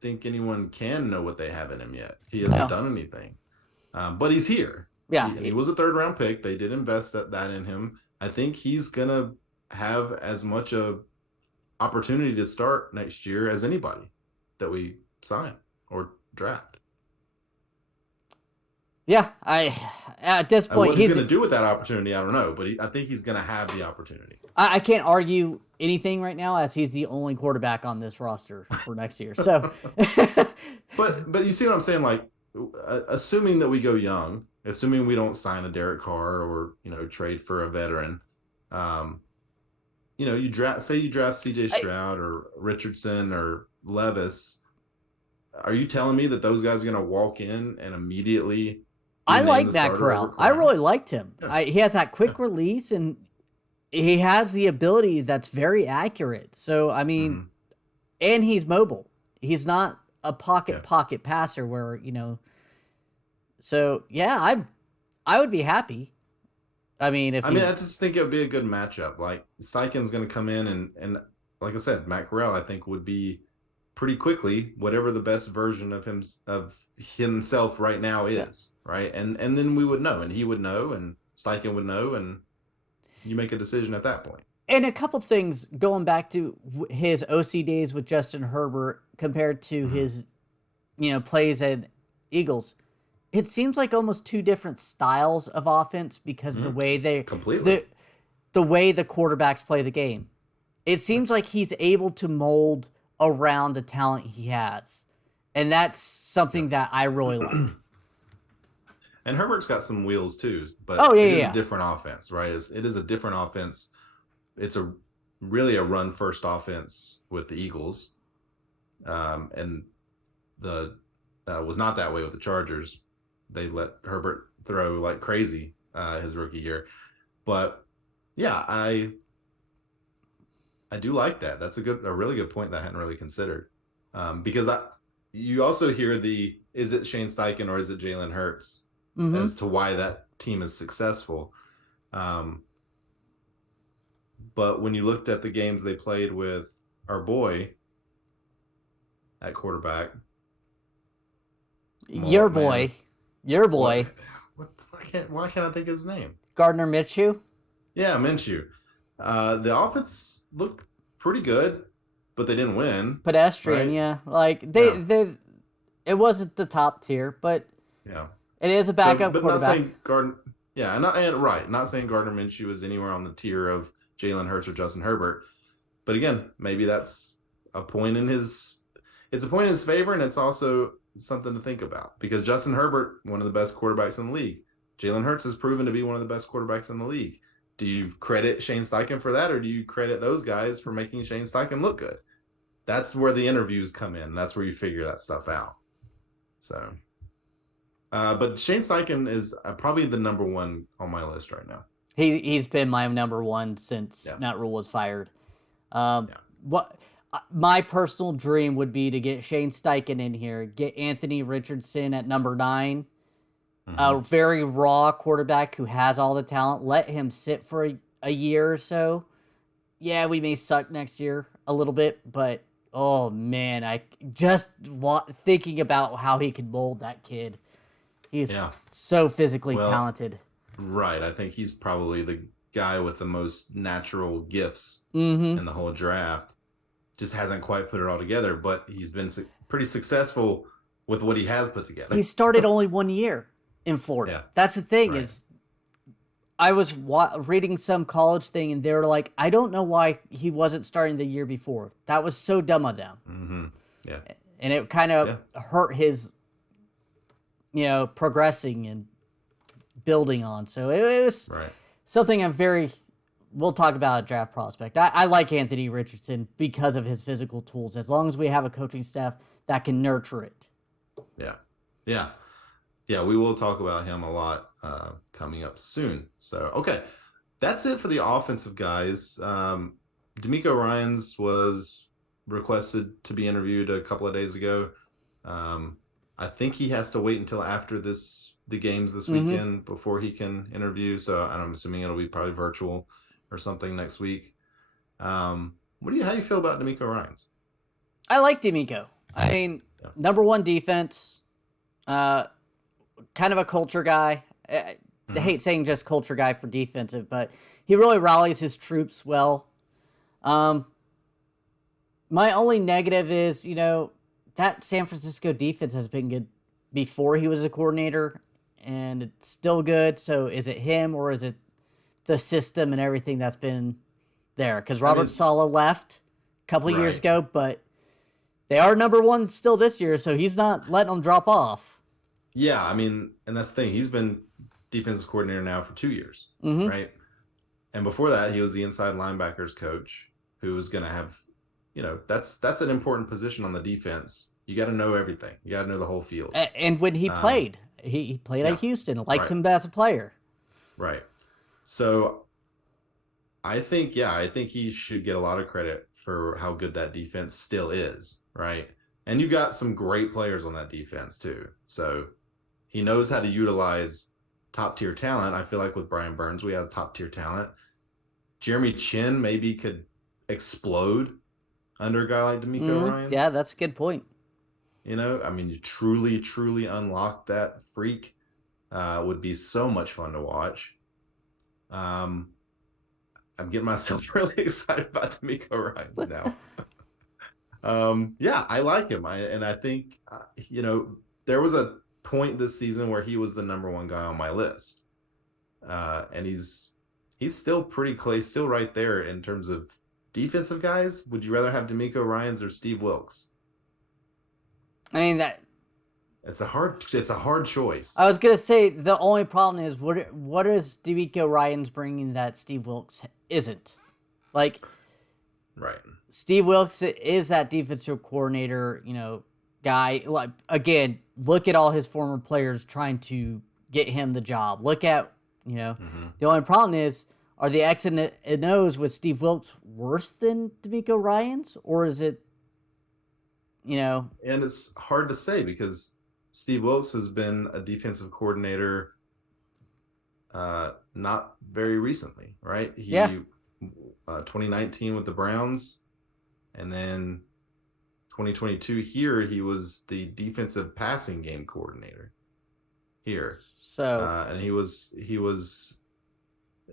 think anyone can know what they have in him yet. He No. hasn't done anything, but he's here. Yeah. He was a 3rd-round pick. They did invest that in him. I think he's gonna have as much a opportunity to start next year as anybody that we sign or draft. Yeah, at this point, what he's going to do with that opportunity, I don't know, but I think he's going to have the opportunity. I can't argue anything right now, as he's the only quarterback on this roster for next year. So, but you see what I'm saying? Like, assuming that we go young, assuming we don't sign a Derek Carr or trade for a veteran, you draft C.J. Stroud or Richardson or Levis. Are you telling me that those guys are going to walk in and immediately? I like Matt Corral. I really liked him. Yeah. He has that quick release, and he has the ability that's very accurate. So, I mean, and he's mobile. He's not a pocket passer where, So, yeah, I would be happy. I mean, I just think it would be a good matchup. Like, Steichen's going to come in and like I said, Matt Corral, I think, would be pretty quickly whatever the best version of himself right now is, right? And then we would know, and he would know, and Steichen would know, and you make a decision at that point. And a couple things going back to his OC days with Justin Herbert compared to his, plays at Eagles. It seems like almost two different styles of offense because of the way the way the quarterbacks play the game. It seems like he's able to mold around the talent he has. And that's something that I really like. And Herbert's got some wheels too, but it is a different offense, right? It is a different offense. It's really a run first offense with the Eagles. And was not that way with the Chargers. They let Herbert throw like crazy his rookie year. But yeah, I do like that. That's a really good point that I hadn't really considered. Because you also hear is it Shane Steichen or is it Jalen Hurts as to why that team is successful. But when you looked at the games they played with our boy at quarterback, your boy. Why can't I think of his name? Gardner Minshew? Yeah, Minshew. The offense looked pretty good, but they didn't win. Pedestrian, right? Yeah. Like it wasn't the top tier, but it is a backup quarterback. Not saying not saying Gardner Minshew is anywhere on the tier of Jalen Hurts or Justin Herbert. But again, maybe that's a point in his favor, and it's also something to think about because Justin Herbert, one of the best quarterbacks in the league. Jalen Hurts has proven to be one of the best quarterbacks in the league. Do you credit Shane Steichen for that, or do you credit those guys for making Shane Steichen look good? That's where the interviews come in. That's where you figure that stuff out. So, but Shane Steichen is probably the number one on my list right now. He's been my number one since Matt Rule was fired. What my personal dream would be to get Shane Steichen in here, get Anthony Richardson at number 9. A very raw quarterback who has all the talent. Let him sit for a year or so. Yeah, we may suck next year a little bit, but oh man, I just thinking about how he could mold that kid. He's so physically talented. Right, I think he's probably the guy with the most natural gifts in the whole draft. Just hasn't quite put it all together, but he's been pretty successful with what he has put together. He started only 1 year in Florida. Yeah. That's the thing is, I was reading some college thing, and they were like, I don't know why he wasn't starting the year before. That was so dumb of them. Yeah. And it kind of hurt his, progressing and building on. So it was something we'll talk about a draft prospect. I like Anthony Richardson because of his physical tools, as long as we have a coaching staff that can nurture it. Yeah, we will talk about him a lot coming up soon. So, okay, that's it for the offensive guys. D'Amico Ryans was requested to be interviewed a couple of days ago. I think he has to wait until after the games this weekend before he can interview. So I'm assuming it'll be probably virtual or something next week. How do you feel about D'Amico Ryans? I like D'Amico. I mean, number one defense, kind of a culture guy. I hate saying just culture guy for defensive, but he really rallies his troops well. My only negative is, that San Francisco defense has been good before he was a coordinator, and it's still good. So is it him or is it the system and everything that's been there? Because Robert Saleh left a couple of years ago, but they are number one still this year, so he's not letting them drop off. Yeah, I mean, and that's the thing. He's been defensive coordinator now for 2 years, right? And before that, he was the inside linebackers coach, who was going to have, that's an important position on the defense. You got to know everything. You got to know the whole field. And when he played, he played at Houston, liked him as a player. Right. So I think he should get a lot of credit for how good that defense still is, right? And you got some great players on that defense too. So he knows how to utilize top-tier talent. I feel like with Brian Burns, we have top-tier talent. Jeremy Chin maybe could explode under a guy like DeMeco Ryans. Yeah, that's a good point. You truly, truly unlock that freak. Would be so much fun to watch. I'm getting myself really excited about DeMeco Ryans now. I like him. I think, there was a point this season where he was the number one guy on my list. And he's still pretty close, still right there in terms of defensive guys. Would you rather have DeMeco Ryans or Steve Wilkes? I mean, it's a hard choice. I was gonna say the only problem is what is DeMeco Ryans bringing that Steve Wilkes isn't? Like, right. Steve Wilkes is that defensive coordinator, guy. Like, again, look at all his former players trying to get him the job. Look at, the only problem is, are the X and O's with Steve Wilkes worse than DeMeco Ryans, or is it, And it's hard to say because Steve Wilkes has been a defensive coordinator not very recently, right? 2019 with the Browns, and then 2022 here, he was the defensive passing game coordinator here. So and he was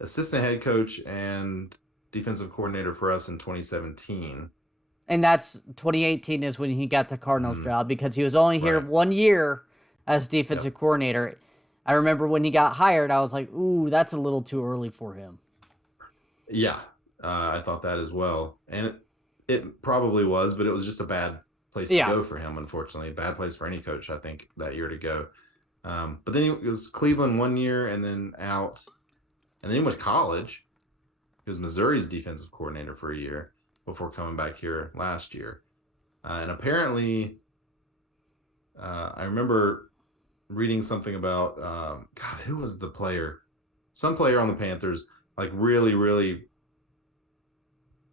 assistant head coach and defensive coordinator for us in 2017. And that's 2018 is when he got the Cardinals job because he was only here 1 year as defensive coordinator. I remember when he got hired, I was like, ooh, that's a little too early for him. Yeah, I thought that as well. And it probably was, but it was just a bad place to go for him, unfortunately. A bad place for any coach, I think, that year to go. But then he was Cleveland 1 year and then out. And then he went to college. He was Missouri's defensive coordinator for a year before coming back here last year. And apparently, I remember reading something about, who was the player? Some player on the Panthers, like really, really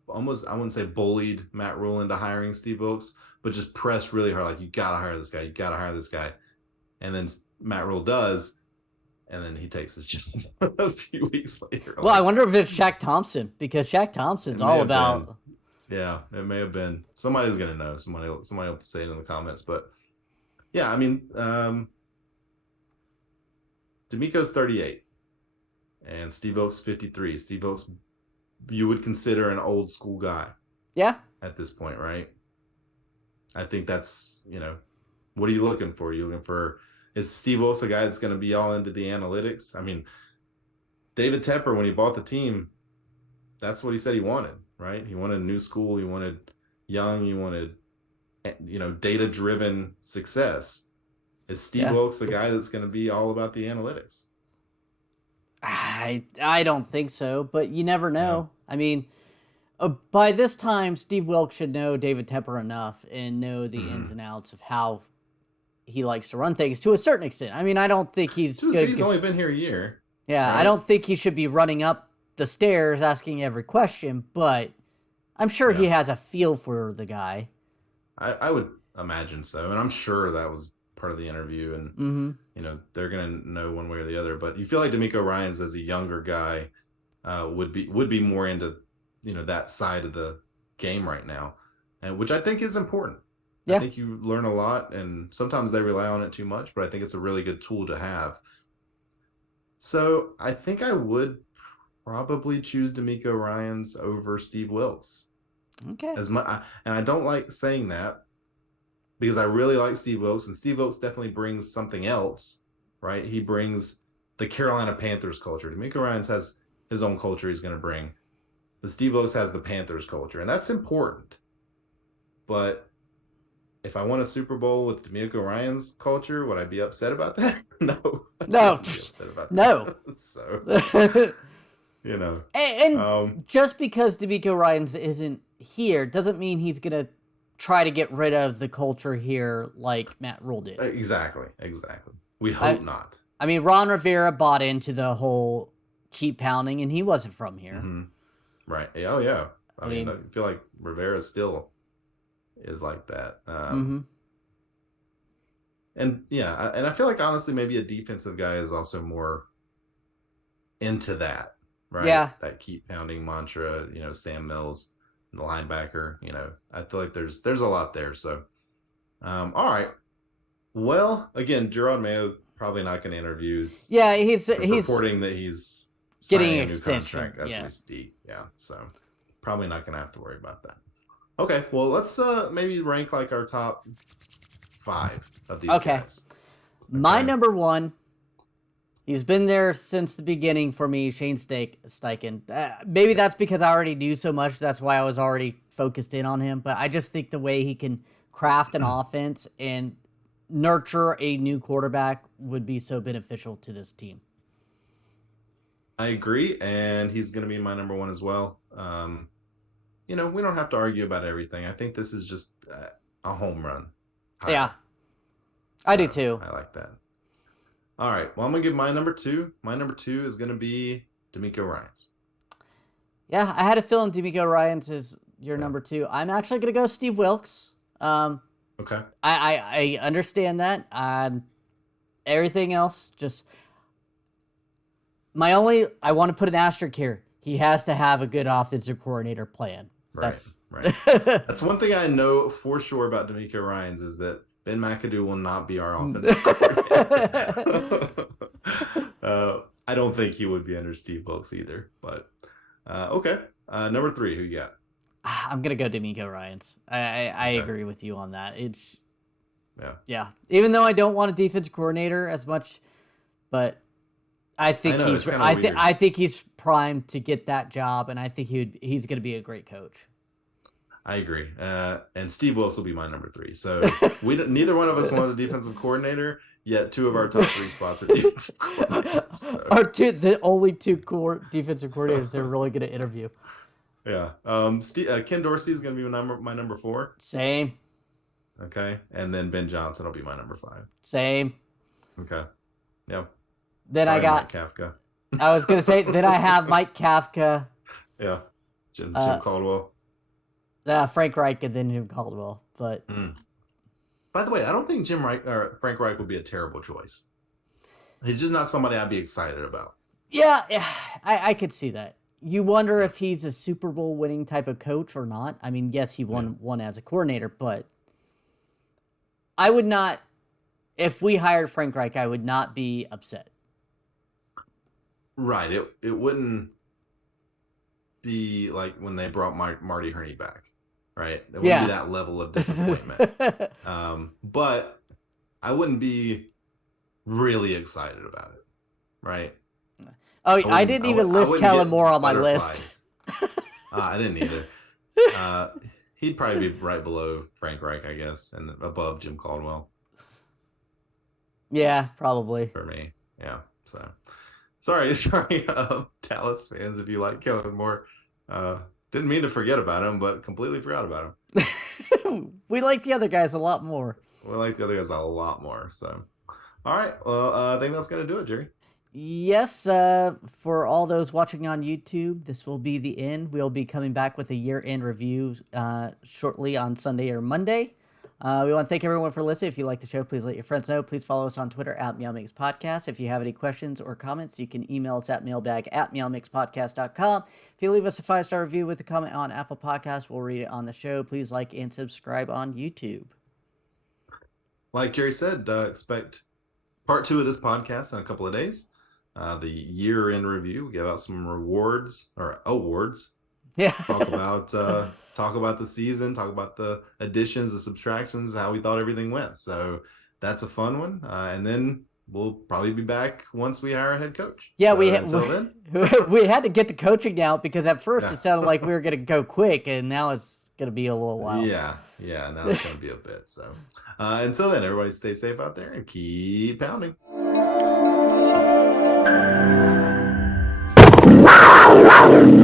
almost, I wouldn't say bullied Matt Rule into hiring Steve Wilkes, but just pressed really hard, like, you got to hire this guy. You got to hire this guy. And then Matt Rule does, and then he takes his job a few weeks later. Well, I wonder if it's Shaq Thompson, because Shaq Thompson's all about... Yeah, it may have been. Somebody's going to know. Somebody will say it in the comments. But, yeah, I mean, DeMeco's 38, and Steve Wilkes 53. Steve Wilkes, you would consider an old school guy. Yeah. At this point, right? I think that's, what are you looking for? You're looking for, is Steve Wilkes a guy that's going to be all into the analytics? I mean, David Tepper, when he bought the team, that's what he said he wanted, right? He wanted a new school. He wanted young. He wanted, data-driven success. Is Steve Wilkes the guy that's going to be all about the analytics? I don't think so, but you never know. Yeah. I mean, by this time, Steve Wilkes should know David Tepper enough and know the ins and outs of how he likes to run things to a certain extent. I mean, I don't think he's good. He's only been here a year. Yeah, right? I don't think he should be running up the stairs asking every question, but I'm sure he has a feel for the guy. I would imagine so, and I'm sure that was part of the interview, and they're gonna know one way or the other. But you feel like DeMeco Ryans, as a younger guy, would be more into that side of the game right now, and which I think is important. I Yeah. think you learn a lot, and sometimes they rely on it too much, but I think it's a really good tool to have. So I think I would probably choose D'Amico Ryans over Steve Wilkes. Okay. And I don't like saying that because I really like Steve Wilkes, and Steve Wilkes definitely brings something else, right? He brings the Carolina Panthers culture. D'Amico Ryans has his own culture he's going to bring. The Steve Wilkes has the Panthers culture, and that's important. But if I won a Super Bowl with D'Amico Ryans culture, would I be upset about that? No, I No. wouldn't be upset about No. that. So, and, um, just because D'Amico Ryans isn't here doesn't mean he's gonna try to get rid of the culture here like Matt Rule did. exactly. We I, hope not. I mean, Ron Rivera bought into the whole cheap pounding, and he wasn't from here. Mm-hmm. Right. Oh, yeah. I mean, mean, I feel like Rivera still is like that. And yeah, and I feel like honestly, maybe a defensive guy is also more into that, right? Yeah. That keep pounding mantra, Sam Mills, the linebacker, I feel like there's a lot there. So, all right. Well, again, Gerard Mayo probably not going to interview. Yeah, he's reporting that he's getting signing a extension new contract as yeah. we speak. Yeah, so probably not going to have to worry about that. Okay, well, let's maybe rank like our top 5 of these guys. My number 1, he's been there since the beginning for me, Shane Steichen. Maybe that's because I already knew so much. That's why I was already focused in on him. But I just think the way he can craft an offense and nurture a new quarterback would be so beneficial to this team. I agree, and he's going to be my number 1 as well. We don't have to argue about everything. I think this is just a home run. Yeah, so I do too. I like that. All right, well, I'm going to give my number 2. My number 2 is going to be D'Amico Ryans. Yeah, I had a feeling D'Amico Ryans is your number 2. I'm actually going to go Steve Wilkes. Okay. I understand that. Everything else, just I want to put an asterisk here. He has to have a good offensive coordinator plan. Right. That's one thing I know for sure about D'Amico Ryans is that Ben McAdoo will not be our offensive coordinator. I don't think he would be under Steve Wilkes either. But okay, number 3, who you got? I'm gonna go D'Amico Ryans. I agree with you on that. It's yeah. Even though I don't want a defense coordinator as much, but I think I think he's primed to get that job, and I think he's gonna be a great coach. I agree. And Steve Wilkes will be my number 3. So neither one of us wanted a defensive coordinator. Yet 2 of our top 3 spots are defensive coordinators. So. The only 2 defensive coordinators they're really going to interview. Yeah. Ken Dorsey is going to be my number 4. Same. Okay. And then Ben Johnson will be my number 5. Same. Okay. Yeah. Then Sorry, I got Mike Kafka. I was going to say, then I have Mike Kafka. Yeah. Jim Caldwell. Frank Reich and then Jim Caldwell. But by the way, I don't think Frank Reich would be a terrible choice. He's just not somebody I'd be excited about. Yeah, I could see that. You wonder if he's a Super Bowl winning type of coach or not. I mean, yes, he won one as a coordinator, but I would not, if we hired Frank Reich, I would not be upset. Right. It wouldn't be like when they brought Marty Herney back. Right. It wouldn't be that level of disappointment. But I wouldn't be really excited about it. Right. Oh, I didn't even list Kellen Moore on my list. I didn't either. He'd probably be right below Frank Reich, I guess, and above Jim Caldwell. Yeah, probably. For me. Yeah. So sorry, Dallas fans, if you like Kellen Moore. Didn't mean to forget about him, but completely forgot about him. We like the other guys a lot more. We like the other guys a lot more. So, all right. Well, I think that's going to do it, Jerry. Yes. For all those watching on YouTube, this will be the end. We'll be coming back with a year-end review shortly on Sunday or Monday. We want to thank everyone for listening. If you like the show, please let your friends know. Please follow us on Twitter at MeowMix Podcast. If you have any questions or comments, you can email us at mailbag@meowmixpodcast.com. If you leave us a 5-star review with a comment on Apple Podcasts, we'll read it on the show. Please like and subscribe on YouTube. like Jerry said, expect part 2 of this podcast in a couple of days. The year-end review. We give out some rewards or awards. Yeah. Talk about the season. Talk about the additions, the subtractions, how we thought everything went. So that's a fun one. And then we'll probably be back once we hire a head coach. Yeah, so until then, we had to get the coaching out because at first Yeah. it sounded like we were going to go quick, and now it's going to be a little while. Yeah. Now it's going to be a bit. So until then, everybody stay safe out there and keep pounding. Wow.